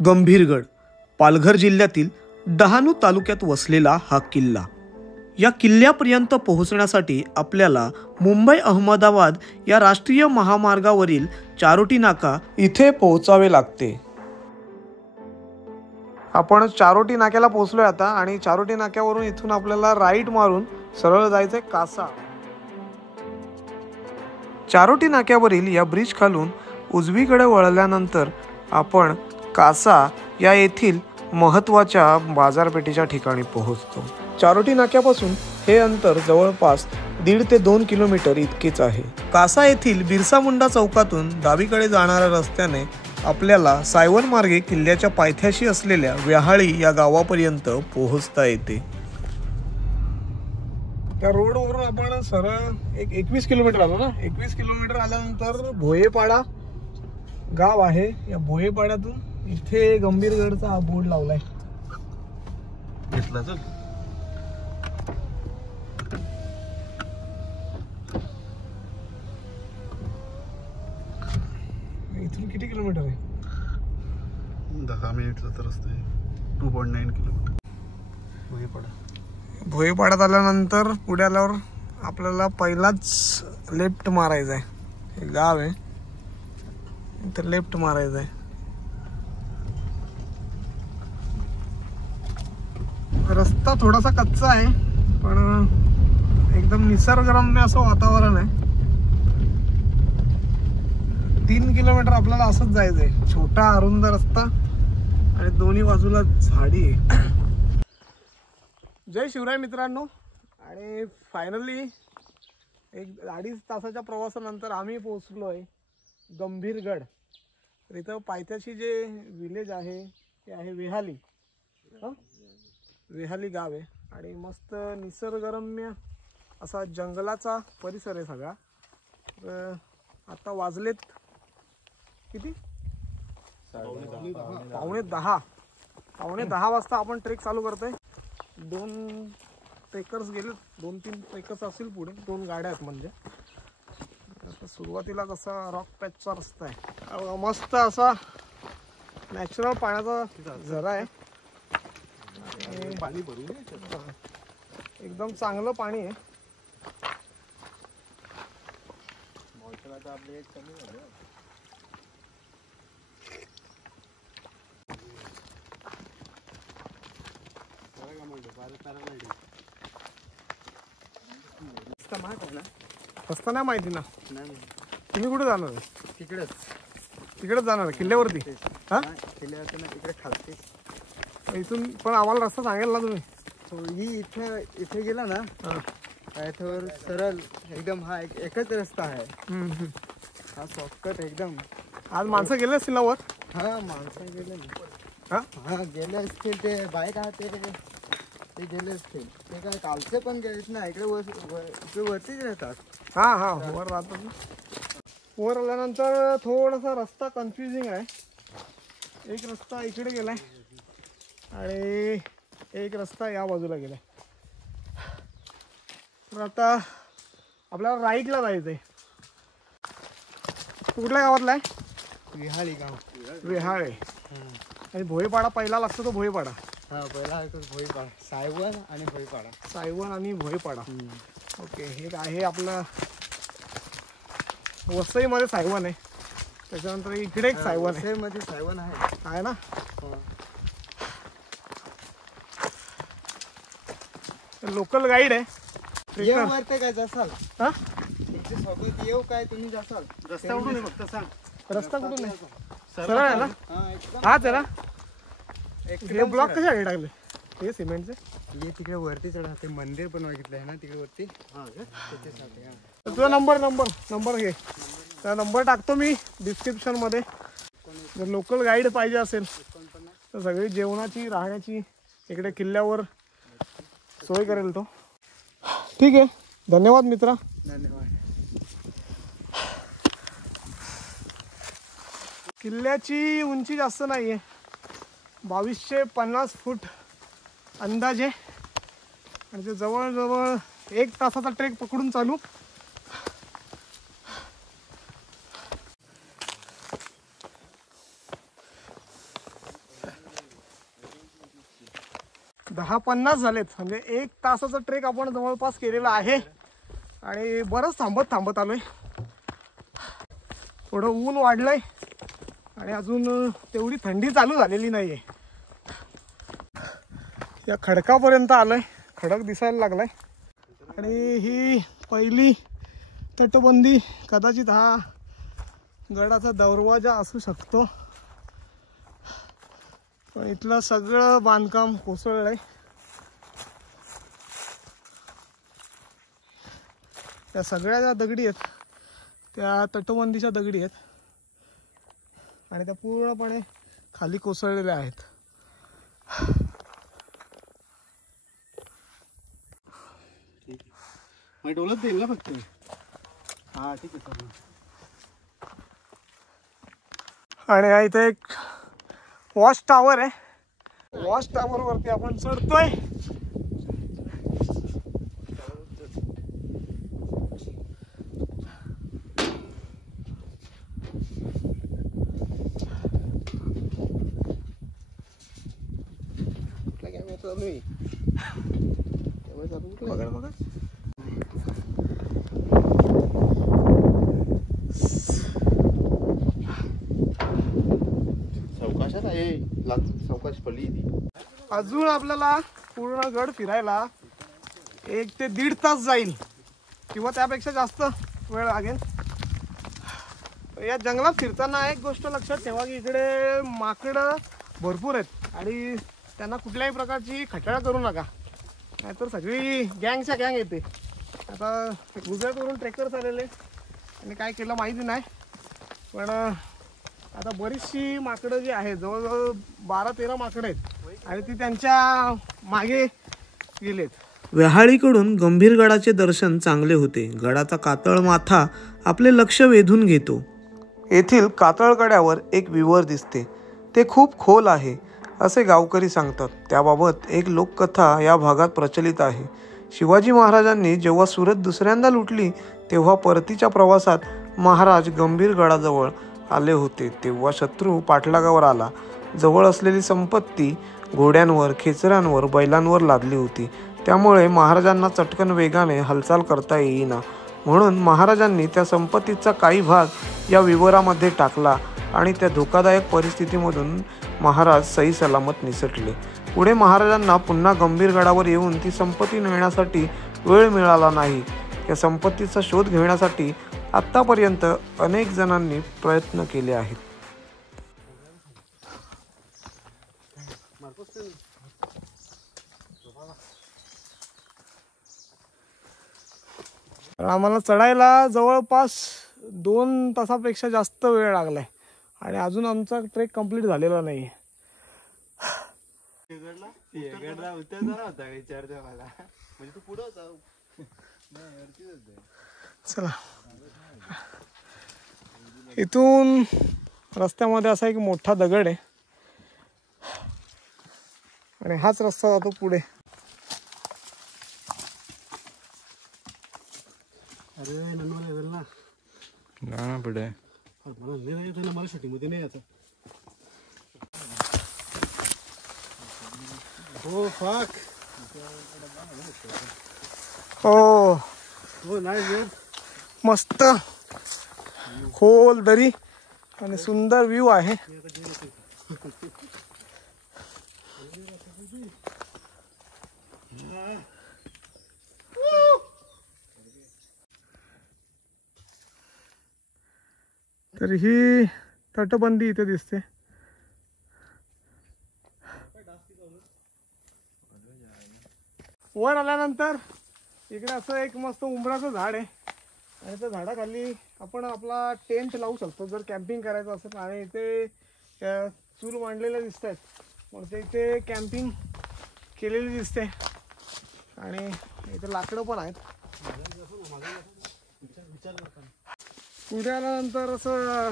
गंभीरगड पालघर जिल्ह्यातील डहाणू तालुक्यात वसलेला हा किल्ला। या किल्ल्यापर्यंत पोहोचण्यासाठी आपल्याला मुंबई अहमदाबाद या राष्ट्रीय महामार्गावरील चारोटी नाका इथे पोहोचावे लागते। आपण चारोटी नाक्याला पोहोचलोय आता आणि चारोटी नाक्यावरून इथून आपल्याला राईट मारून सरळ जायचंय कासा। चारोटी नाक्यावरील या ब्रिज खालून उजवीकडे वळल्यानंतर आपण कासा या येथील महत्त्वाच्या बाजारपेठेच्या ठिकाणी पोहोचतो। चारोटी नाक्यापासून हे अंतर जवळपास 1.5 ते 2 किलोमीटर इतकेच आहे। कासा येथील बिरसा मुंडा चौकातून डावीकडे जाणाऱ्या रस्त्याने आपल्याला सायवन मार्गे किल्ल्याच्या पायथ्याशी असलेल्या व्याहाळी या गावापर्यंत पोहोचता येते। त्या रोडवरून आपण सरळ 21 किलोमीटर आलो ना। 21 किलोमीटर आल्यानंतर भोयेपाडा गाव आहे। या भोयेपाड्यातून इथे गंभीरगडचा हा बोर्ड लावलाय घेतला चल। इथून किती किलोमीटर आहे? 10 मिनिटचा रस्ता आहे। 2.9 किलोमीटर भोयेपाड्यात आल्यानंतर पुढे आल्यावर आपल्याला पहिलाच लेफ्ट मारायचा आहे। हे गाव आहे इथे लेफ्ट मारायचं आहे। रस्ता थोडासा कच्चा आहे पण एकदम निसर्गरम्य असं वातावरण आहे। 3 किलोमीटर आपल्याला असंच जायचंय। छोटा अरुंद रस्ता आणि दोन्ही बाजूला झाडी आहे। जय शिवराय मित्रांनो, आणि फायनली 1-2.5 तासाच्या प्रवासानंतर आम्ही पोहोचलोय गंभीरगड। तर इथं पायथ्याशी जे विलेज आहे ते आहे वेहाली। वेहाली गाव आहे आणि मस्त निसर्गरम्य असा जंगलाचा परिसर आहे सगळा। तर आता वाजलेत किती? 9:30 वाजता आपण ट्रेक चालू करतोय। 2 ट्रेकर्स गेले, 2-3 ट्रेकर्स असतील पुढे, 2 गाड्या आहेत म्हणजे। आता सुरुवातीला कसा रॉक पॅचचा रस्ता आहे, मस्त असा नॅचरल पाण्याचा झरा आहे। पाणी एकदम चांगलं पाणी आहे। रस्ता नाही माहिती ना? तुम्ही कुठे जाणार आहे? तिकडेच जाणार आहे किल्ल्यावरती? हा, किल्ल्यावरती ना, तिकडे खालती। इथून पण आम्हाला रस्ता सांगेल ना तुम्ही? इथे गेला ना, इथवर सरळ एकदम हा एकच रस्ता आहे। हा शॉर्टकट एकदम। आज माणसं गेले असतील ना वर? हा, माणसं गेले ना। हा गेले असतील, ते बाईक आहे ते गेले असतील। ते काय कालचे पण गेलेत ना, इकडे वरतीच राहतात। हा वर राहतात। वर आल्यानंतर थोडासा रस्ता कन्फ्युजिंग आहे। एक रस्ता इकडे गेलाय आणि एक रस्ता या बाजूला गेलाय। तर आता आपल्याला राईटला जायचंय। कुठल्या गावातला आहे? विहाळी गाव। विहाळे आणि भोयेपाडा पहिला लागतो तो भोयेपाडा। हा, पहिला भोयपाडा, सायवन आणि भोयपाडा। सायवन आणि भोयपाडा। ओके, हे आहे आपलं वसईमध्ये सायवन आहे, त्याच्यानंतर इकडे एक सायवन आहे। वसईमध्ये सायवन आहे ना? लोकल गाईड आहे। वरती काय जासाल? हा, सोबत येऊ काय तुम्ही जासाल? रस्ता कुठून आहे फक्त सांग। रस्ता कुठून आहे? सरळ आहे ना? हाच आहे ना? हे ब्लॉक कशासाठी टाकले? हे सिमेंटचे? हे तिकडे वरती चढा, ते मंदिर पण बघितलं आहे ना तिकडे वरती। त्याच्यासाठी तुझा नंबर घे। त्या नंबर टाकतो मी डिस्क्रिप्शन मध्ये। जर लोकल गाईड पाहिजे असेल तर सगळी जेवणाची राहण्याची इकडे किल्ल्यावर सोय करेल तो। ठीक आहे, धन्यवाद मित्रा। धन्यवाद। किल्ल्याची उंची जास्त नाही आहे, 2250 फूट अंदाजे, आणि ते जवळजवळ 1 तासाचा ट्रेक पकडून चालू। 10:50 झालेत, म्हणजे 1 तासाचा ट्रेक आपण जवळपास केलेला आहे आणि बरंच थांबत थांबत आलोय. थोडं ऊन वाढलंय आणि अजून तेवढी थंडी चालू झालेली नाहीये. या खडकापर्यंत आलोय, खडक दिसायला लागलाय आणि ही पहिली तटबंदी, कदाचित हा गडाचा दरवाजा असू शकतो. पण इथलं सगळं बांधकाम कोसळलंय. त्या सगळ्या ज्या दगडी आहेत त्या तटबंदीच्या दगडी आहेत आणि त्या पूर्णपणे खाली कोसळलेल्या आहेत. डोलत देईल ना फक्त. हा ठीक आहे सर. आणि इथे एक वॉच टॉवर आहे. वॉच टॉवर वरती आपण चढतोय. बघा चौकाशात आहे, चौकाश पडली ती. अजून आपल्याला पूर्ण गड फिरायला 1 ते 1.5 तास जाईल किंवा त्यापेक्षा जास्त वेळ लागेल. या जंगलात फिरताना एक गोष्ट लक्षात ठेवा की इकडे माकडं भरपूर आहेत आणि त्यांना कुठल्याही प्रकारची खटाळा करू नका, नाहीतर सगळी गँगच्या गँग येते. आता गुजरातवरून ट्रेकर्स आलेले आणि काय केलं माहिती नाही, पण आता बरीचशी माकडं जी आहेत, जवळजवळ 12-13 माकडं आहेत आणि ती त्यांच्या मागे गेलेत. व्याहाळीकडून गंभीरगडाचे दर्शन चांगले होते. गडाचा कातळ माथा आपले लक्ष वेधून घेतो. येथील कातळकड्यावर एक विवर दिसते, ते खूप खोल आहे असे गावकरी सांगतात. त्याबाबत एक लोककथा या भागात प्रचलित आहे. शिवाजी महाराजांनी जेव्हा सुरत दुसऱ्यांदा लुटली तेव्हा परतीच्या प्रवासात महाराज गंभीरगडाजवळ आले होते. तेव्हा शत्रू पाठलागावर आला. जवळ असलेली संपत्ती घोड्यांवर, खेचऱ्यांवर, बैलांवर लादली होती. त्यामुळे महाराजांना चटकन वेगाने हालचाल करता येईना. म्हणून महाराजांनी त्या संपत्तीचा काही भाग या विवरामध्ये टाकला आणि त्या धोकादायक परिस्थितीमधून महाराज सही सलामत निसटले. पुढे महाराजांना पुन्हा गंभीरगडावर येऊन ती संपत्ती नेण्यासाठी वेळ मिळाला नाही. या संपत्तीचा शोध घेण्यासाठी आत्तापर्यंत अनेक जणांनी प्रयत्न केले आहेत. आम्हाला चढायला जवळपास 2 तासापेक्षा जास्त वेळ लागलाय आणि अजून आमचा ट्रेक कंप्लीट झालेला नाही. चला, इथून रस्त्यामध्ये असा एक मोठा दगड आहे आणि हाच रस्ता जातो पुढे. अरे नंदवाला ना पडे मला शूटिंग मध्ये नाही याचा. हो फक हो नाही मस्त खोल दरी आणि सुंदर व्ह्यू आहे. तर ही तटबंदी इथे दिसते. वर आल्यानंतर इकडे असं एक मस्त उंबराचं झाड आहे आणि त्या झाडाखाली आपण आपला टेंट लावू शकतो जर कॅम्पिंग करायचं असेल. आणि इथे चूल मांडलेल्या दिसत आहेत, म्हणजे इथे कॅम्पिंग केलेली दिसते आणि इथे लाकडं पण आहेत. पुढे आल्यानंतर असं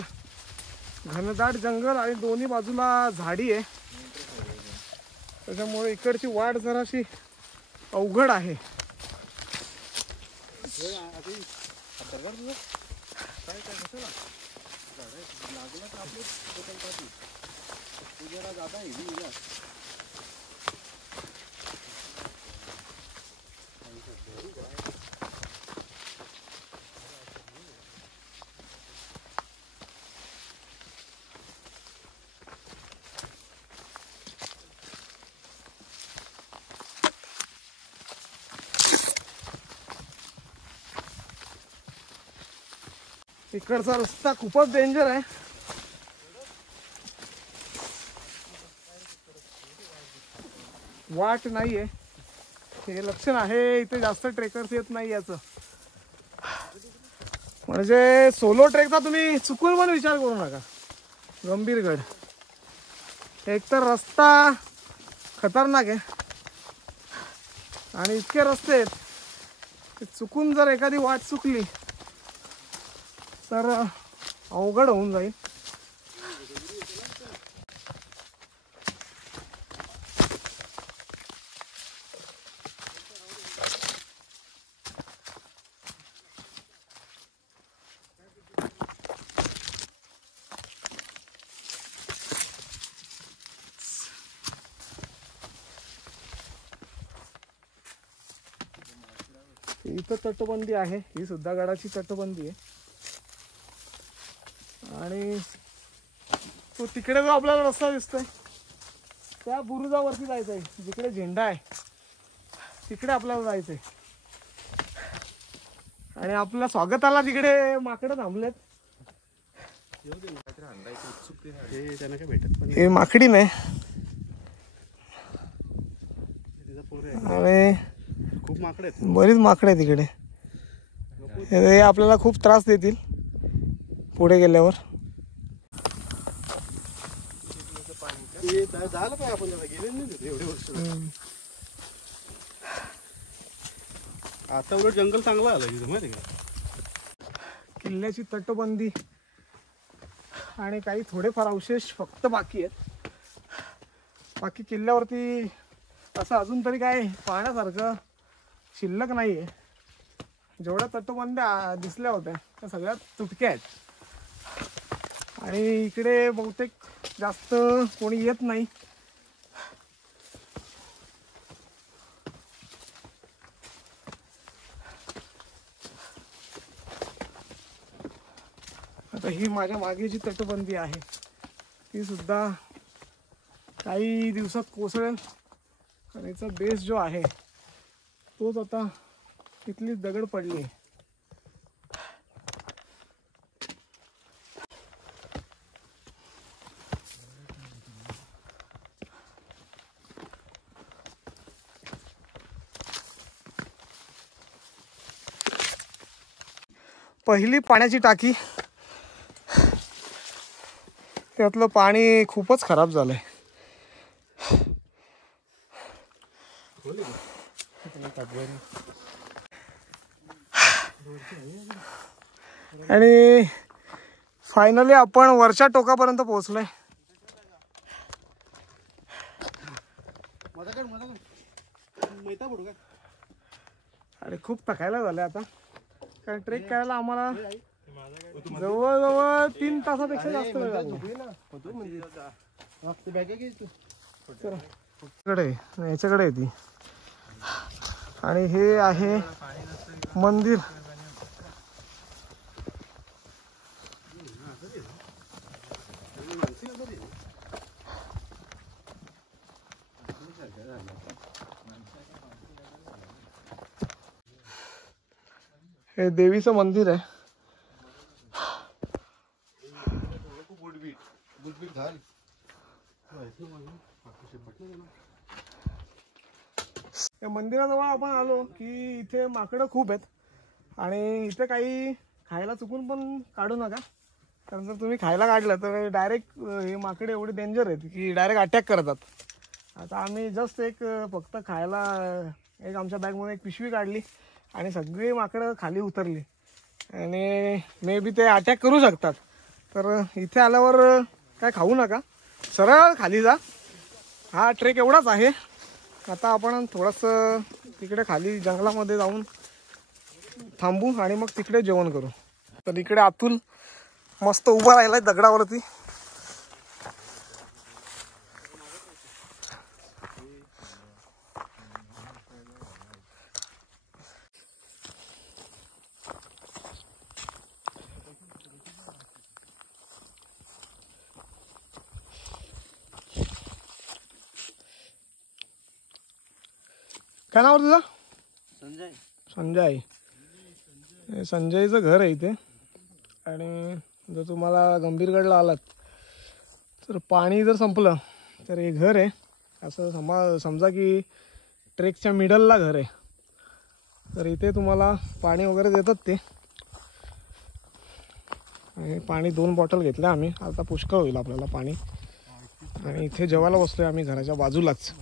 घनदाट जंगल आणि दोन्ही बाजूला झाडी आहे, त्याच्यामुळे इकडची वाट जराशी अवघड आहे. इकडचा रस्ता खूपच डेंजर आहे. वाट नाहीये, हे लक्षण आहे. इथे जास्त ट्रेकर्स येत नाही याचं. म्हणजे सोलो ट्रेकचा तुम्ही चुकून पण विचार करू नका. गंभीरगड एकतर रस्ता खतरनाक आहे आणि इतके रस्ते आहेत की चुकून जर एखादी वाट चुकली तर अवघड होऊन जाईल. इथं तटबंदी आहे, ही सुद्धा गडाची तटबंदी आहे. आणि तो तिकडे जो आपल्याला रस्ता दिसतोय त्या बुरुजावरती जायचं आहे. जिकडे झेंडा आहे तिकडे आपल्याला जायचं आहे. आणि आपल्या स्वागताला तिकडे माकडं थांबलेत. हे माकडी नाही आणि खूप माकडे आहेत. बरीच माकडे आहेत तिकडे. हे आपल्याला खूप त्रास देतील पुढे गेल्यावर. झालं पाहिजे आपण त्याला गेले नाही एवढे वर्ष. आता उलट जंगल चांगलं आलं तिथं माहिती का. किल्ल्याची तटबंदी आणि काही थोडेफार अवशेष फक्त बाकी आहेत. बाकी किल्ल्यावरती असं अजून तरी काय पाहण्यासारखं शिल्लक नाही आहे. जेवढ्या तटबंद्या दिसल्या होत्या त्या सगळ्यात तुटक्या आहेत. आणि इकडे बहुतेक जास्त कोणी येत नाही. आता ही माझ्या मागे जी तटबंदी आहे ती सुद्धा काही दिवसात कोसळेल. आणि याचा बेस जो आहे तोच आता तिथलीच दगड पडली आहे. पहिली पाण्याची टाकी, त्यातलं पाणी खूपच खराब झालंय. आणि फायनली आपण वरच्या टोकापर्यंत पोहोचलोय. आणि खूप थकायला झालं आता, कारण ट्रेक करायला आम्हाला जवळजवळ 3 तासापेक्षा जास्त वेळ लागला. याच्याकडे आहे ती. आणि हे आहे मंदिर. हे देवीचं मंदिर आहे. या मंदिराजवळ आपण आलो की इथे माकडं खूप आहेत. आणि इथे काही खायला चुकून पण काढू नका, कारण जर तुम्ही खायला काढलं तर डायरेक्ट हे माकडे एवढे डेंजर आहेत की डायरेक्ट अटॅक करतात. आता आम्ही जस्ट एक फक्त खायला एक आमच्या बॅगमध्ये एक पिशवी काढली आणि सगळी माकडं खाली उतरली. आणि मे बी ते अटॅक करू शकतात. तर इथे आल्यावर काय खाऊ नका, सरळ खाली जा. हा ट्रेक एवढाच आहे. आता आपण थोडंसं तिकडे खाली जंगलामध्ये जाऊन थांबू आणि मग तिकडे जेवण करू. तर इकडे अतुल मस्त उभा राहिलाय दगडावरती. काय नाव तुझं? संजय. संजय. संजयचं घर आहे इथे. आणि जर तुम्हाला गंभीरगडला आलात तर पाणी जर संपलं तर हे घर आहे असं समजा की ट्रेकच्या मिडलला घर आहे. तर इथे तुम्हाला पाणी वगैरे देतात ते. आणि पाणी 2 बॉटल घेतल्या आम्ही. आता पुष्कळ होईल आपल्याला पाणी. आणि इथे जेवायला बसलोय आम्ही घराच्या बाजूलाच.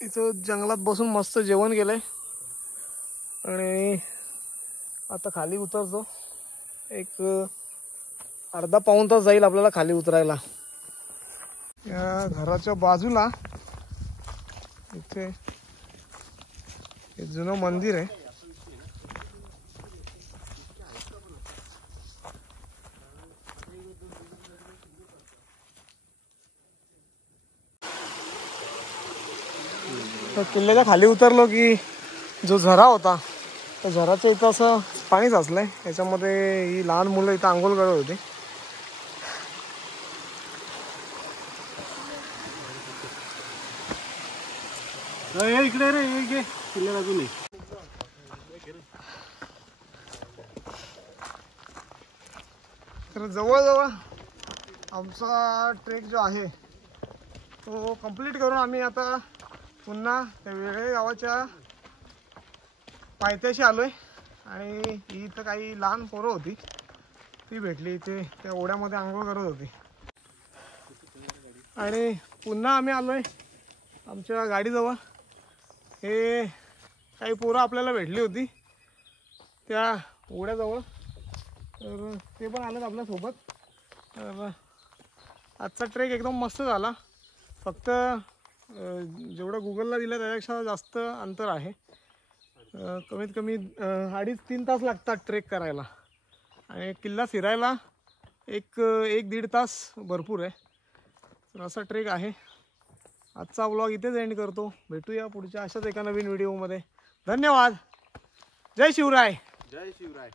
इथं जंगलात बसून मस्त जेवण केलंय आणि आता खाली उतरतो. एक अर्धा पाऊण तास जाईल आपल्याला खाली उतरायला. या घराच्या बाजूला इथे एक जुनं मंदिर आहे. तर किल्ल्याच्या खाली उतरलो की जो झरा होता त्या झराच्या इथं असं पाणी साचलंय. याच्यामध्ये ही लहान मुलं इथं आंघोळ करत होती. इकडे रे ये किल्ल्याला अजून नाही. तर जवळजवळ आमचा ट्रेक जो आहे तो कंप्लीट करून आम्ही आता पुन्हा त्या वेगळे गावाच्या पायथ्याशी आलोय. आणि इथं काही लहान पोरं होती ती भेटली. इथे त्या ओढ्यामध्ये आंघोळ करत होती. आणि पुन्हा आम्ही आलोय आमच्या गाडीजवळ. हे काही पोरं आपल्याला भेटली होती त्या ओढ्याजवळ. तर ते पण आलेत आपल्यासोबत. तर आजचा ट्रेक एकदम मस्त झाला. फक्त जेवढं गुगलला दिलं त्यापेक्षा जास्त अंतर आहे. कमीत कमी 2.5-3 तास लागतात ट्रेक करायला. आणि किल्ला फिरायला 1-1.5 तास भरपूर आहे. तर असा ट्रेक आहे. आजचा व्लॉग इथेच एंड करतो. भेटूया पुढच्या अशाच एका नवीन व्हिडिओमध्ये. धन्यवाद. जय शिवराय. जय शिवराय.